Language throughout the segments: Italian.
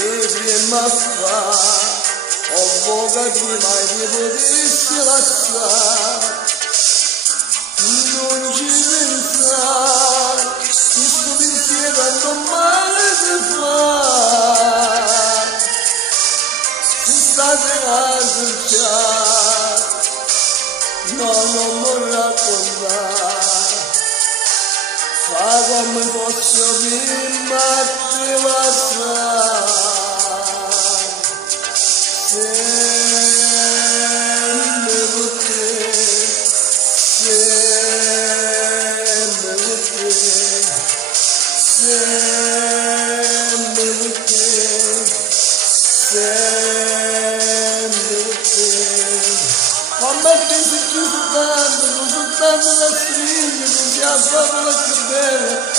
Maswa, Boga di mai di buddhisti lassa, non ci pensa, questo mi stia dando male di fare, si sta dentro non vorrà raccontare, fa come posso mi matti passare.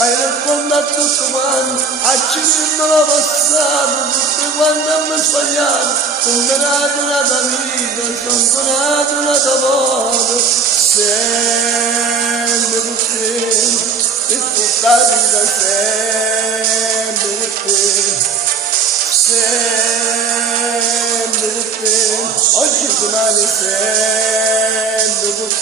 Hai raccontato tutto quanto, accendendo la passata, tutte quante mi sbagliato, condenato la tua vita, sono condenato la tua voce, sempre con te, e tutta la vita sempre con te, sempre con te, oggi e domani sempre con te.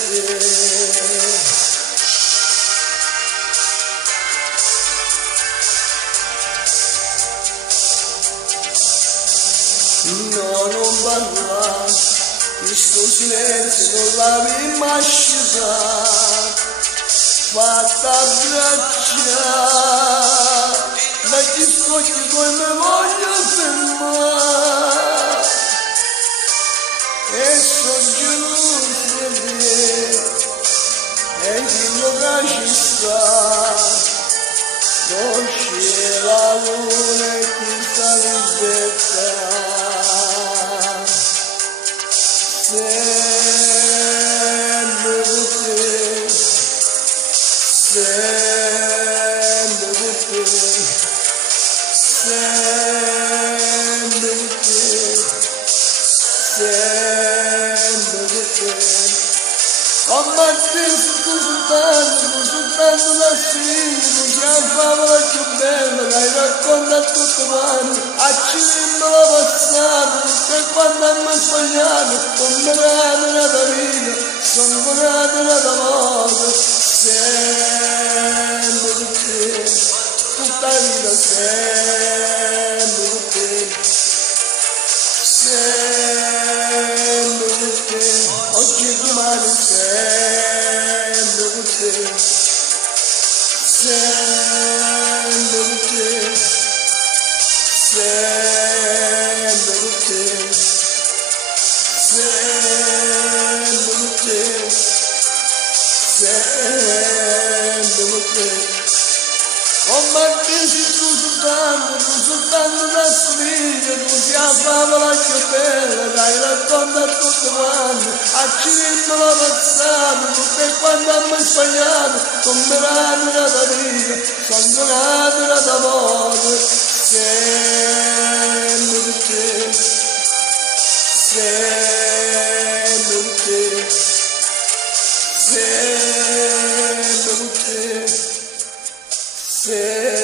No, non parla, questo silenzio non l'avevi mai scelto, fatta abbracciare, da chi scocchi come voglio fermare, e sono geloso di te, e chi lo lasci sta, conosce la luna e questa libertà. Sempre con te, sempre con te, sempre con te, sempre con te. Come te sto soltanto la stringa, non c'è un favola più bella, che hai raccontato tutto quanto, accendendo la passata, tutte quante mi sbagliato, condenato la tua vita, sono condenato la tua voce, sempre con te, tutta la vita sempre con te, sempre con te, oggi e domani sempre con te, sempre con te, sempre con te, sempre con te, sempre con te. Come te sei tu soltanto da somiglia, tu sei la favola più bella, dai racconta tutto quanto, accendendo la passata, tutte quante mi sbagliato, condenato la tua vita, sono condenato la tua voce, sempre con te, sempre con te, sempre con te. Sempre